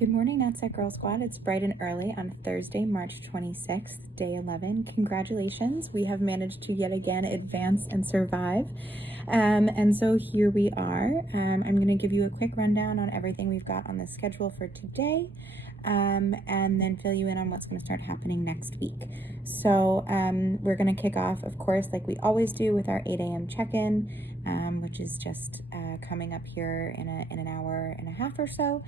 Good morning, NatSec Girl Squad. It's bright and early on Thursday, March 26th, day 11. Congratulations. We have managed to yet again advance and survive. And so here we are. I'm going to give you a quick rundown on everything we've got on the schedule for today, and then fill you in on what's going to start happening next week. So we're going to kick off, of course, like we always do, with our 8 a.m. check-in, which is just coming up here in an hour and a half or so.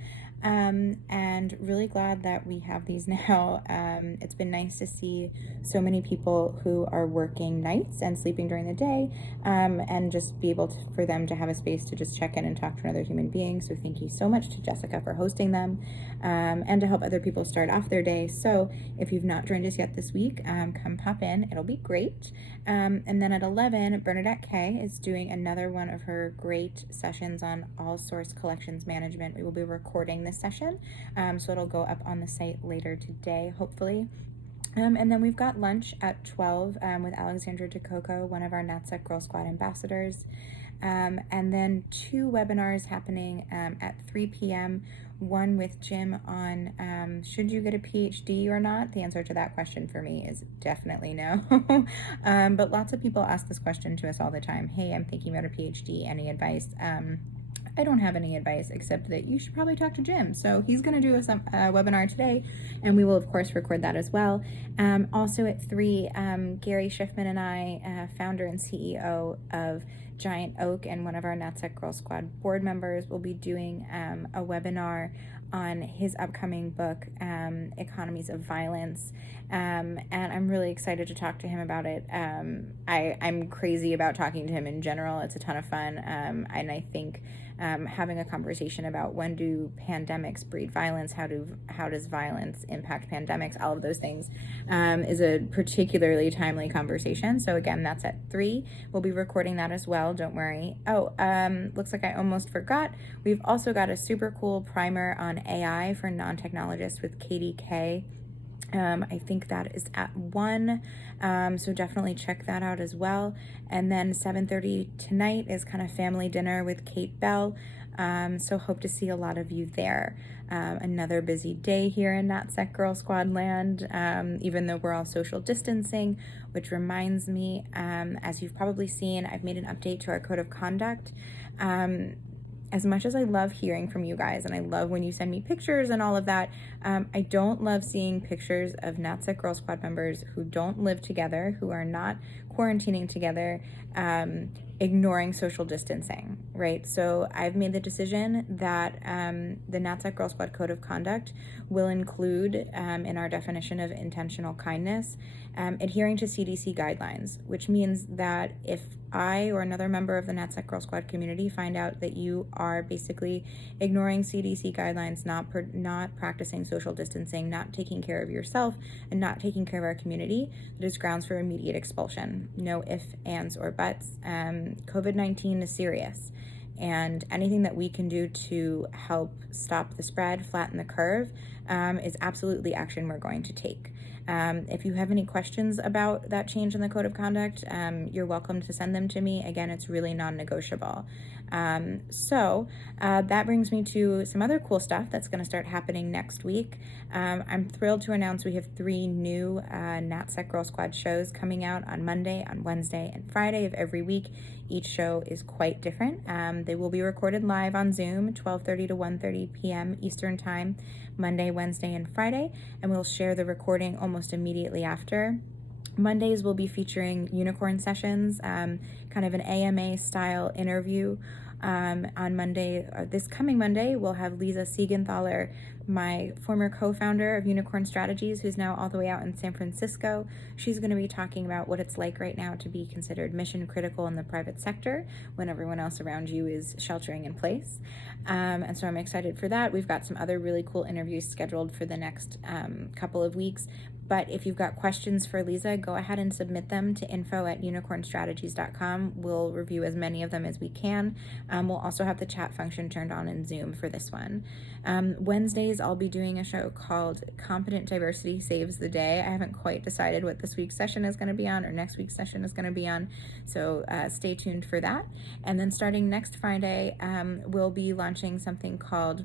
And really glad that we have these now. It's been nice to see so many people who are working nights and sleeping during the day, and just be able for them to have a space to just check in and talk to another human being. So thank you so much to Jessica for hosting them, and to help other people start off their day. So if you've not joined us yet this week, come pop in. It'll be great. And then at 11, Bernadette Kay is doing another one of her great sessions on all source collections management. We will be recording this session, so it'll go up on the site later today, hopefully. And then we've got lunch at 12 with Alexandra DeCoco, one of our NatSec Girl Squad ambassadors. And then 2 webinars happening at 3 p.m. One with Jim on should you get a PhD or not? The answer to that question for me is definitely no. But lots of people ask this question to us all the time. Hey, I'm thinking about a PhD. Any advice? I don't have any advice except that you should probably talk to Jim. So he's going to do a webinar today, and we will, of course, record that as well. Also at 3, Gary Schiffman and I, founder and CEO of Giant Oak and one of our NatSec Girl Squad board members, will be doing a webinar on his upcoming book, Economies of Violence, and I'm really excited to talk to him about it. I'm crazy about talking to him in general. It's a ton of fun, and I think having a conversation about when do pandemics breed violence, how does violence impact pandemics, all of those things, is a particularly timely conversation. So again, that's at 3. We'll be recording that as well, don't worry. Looks like I almost forgot. We've also got a super cool primer on AI for non-technologists with Katie K. I think that is at 1, so definitely check that out as well. And then 7:30 tonight is kind of family dinner with Kate Bell, so hope to see a lot of you there. Another busy day here in NatSec Girl Squad land, even though we're all social distancing, which reminds me, as you've probably seen, I've made an update to our code of conduct. As much as I love hearing from you guys, and I love when you send me pictures and all of that, I don't love seeing pictures of NatSec Girl Squad members who don't live together, who are not quarantining together, ignoring social distancing, right? So I've made the decision that the NatSec Girl Squad Code of Conduct will include, in our definition of intentional kindness, adhering to CDC guidelines, which means that if I or another member of the NatSec Girl Squad community find out that you are basically ignoring CDC guidelines, not practicing social distancing, not taking care of yourself, and not taking care of our community, that is grounds for immediate expulsion. No ifs, ands, or buts. COVID-19 is serious, and anything that we can do to help stop the spread, flatten the curve, is absolutely action we're going to take. If you have any questions about that change in the code of conduct, you're welcome to send them to me. Again, it's really non-negotiable. So that brings me to some other cool stuff that's going to start happening next week. I'm thrilled to announce we have 3 new NatSec Girl Squad shows coming out on Monday, on Wednesday, and Friday of every week. Each show is quite different. They will be recorded live on Zoom, 12:30 to 1:30 p.m. Eastern Time, Monday, Wednesday, and Friday, and we'll share the recording almost immediately after. Mondays will be featuring unicorn sessions, kind of an AMA style interview. On Monday, this coming Monday, we'll have Lisa Siegenthaler, my former co-founder of Unicorn Strategies, who's now all the way out in San Francisco. She's going to be talking about what it's like right now to be considered mission critical in the private sector when everyone else around you is sheltering in place. And so I'm excited for that. We've got some other really cool interviews scheduled for the next couple of weeks. But if you've got questions for Lisa, go ahead and submit them to info@unicornstrategies.com. We'll review as many of them as we can. We'll also have the chat function turned on in Zoom for this one. Wednesdays, I'll be doing a show called Competent Diversity Saves the Day. I haven't quite decided what this week's session is going to be on or next week's session is going to be on, so stay tuned for that. And then starting next Friday, we'll be launching something called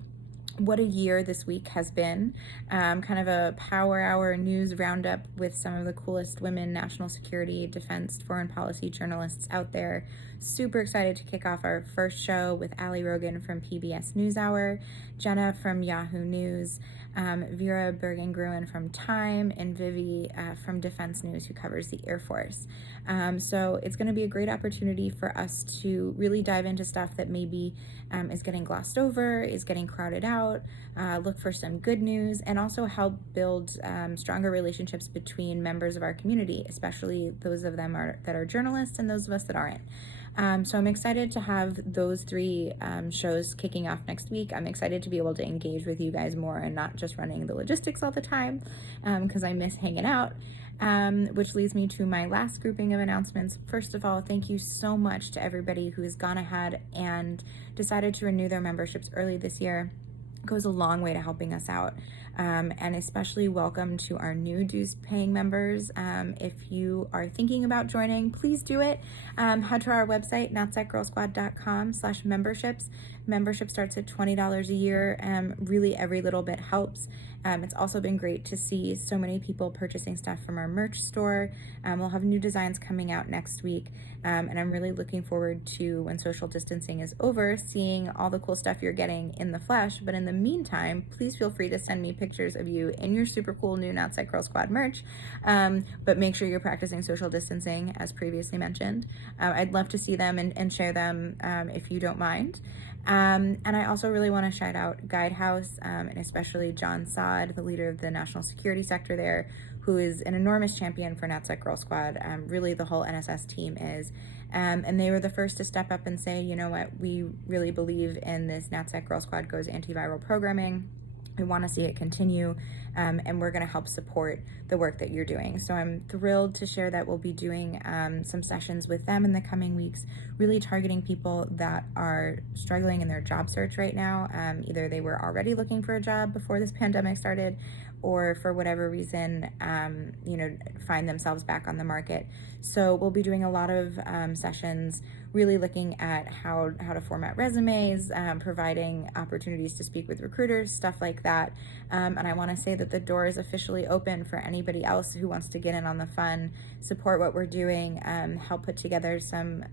what a year this week has been. Kind of a power hour news roundup with some of the coolest women national security, defense, foreign policy journalists out there. Super excited to kick off our first show with Ali Rogan from PBS NewsHour, Jenna from Yahoo News, Vera Bergengruen from Time, and Vivi from Defense News, who covers the Air Force. So it's going to be a great opportunity for us to really dive into stuff that maybe is getting glossed over, is getting crowded out, look for some good news, and also help build stronger relationships between members of our community, especially those of them that are journalists and those of us that aren't. So I'm excited to have those three shows kicking off next week. I'm excited to be able to engage with you guys more and not just running the logistics all the time, because I miss hanging out. Which leads me to my last grouping of announcements. First of all, thank you so much to everybody who has gone ahead and decided to renew their memberships early this year. It goes a long way to helping us out. And especially welcome to our new dues paying members. If you are thinking about joining, please do it. Head to our website, notsatgirlsquad.com/memberships. Membership starts at $20 a year. Really every little bit helps. It's also been great to see so many people purchasing stuff from our merch store. We'll have new designs coming out next week. And I'm really looking forward to, when social distancing is over, seeing all the cool stuff you're getting in the flesh. But in the meantime, please feel free to send me pictures of you in your super cool new Not Psych Girl Squad merch. But make sure you're practicing social distancing, as previously mentioned. I'd love to see them and share them if you don't mind. And I also really want to shout out Guidehouse, and especially John Saad, the leader of the national security sector there, who is an enormous champion for NatSec Girl Squad. Really, the whole NSS team is. And they were the first to step up and say, you know what, we really believe in this NatSec Girl Squad Goes antiviral programming. We want to see it continue, and we're going to help support the work that you're doing. So I'm thrilled to share that we'll be doing some sessions with them in the coming weeks, really targeting people that are struggling in their job search right now. Either they were already looking for a job before this pandemic started, or for whatever reason, find themselves back on the market. So we'll be doing a lot of sessions really looking at how to format resumes, providing opportunities to speak with recruiters, stuff like that. And I want to say that the door is officially open for anybody else who wants to get in on the fun, support what we're doing, help put together some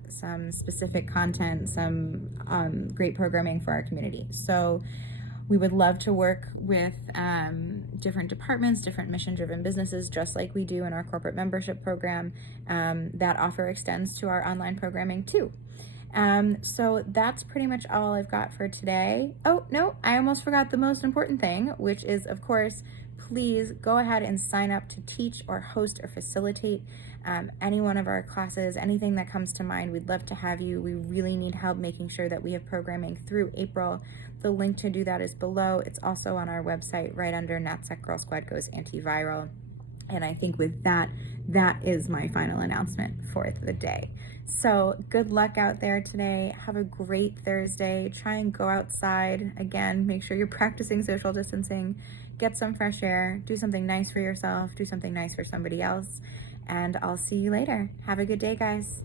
specific content, some great programming for our community. So we would love to work with different departments, different mission-driven businesses, just like we do in our corporate membership program. That offer extends to our online programming too. So that's pretty much all I've got for today. Oh, no, I almost forgot the most important thing, which is, of course, please go ahead and sign up to teach or host or facilitate any one of our classes. Anything that comes to mind, we'd love to have you. We really need help making sure that we have programming through April. The link to do that is below. It's also on our website right under NatSec Girl Squad Goes Antiviral. And I think with that, that is my final announcement for the day. So good luck out there today. Have a great Thursday. Try and go outside. Again, make sure you're practicing social distancing. Get some fresh air. Do something nice for yourself. Do something nice for somebody else. And I'll see you later. Have a good day, guys.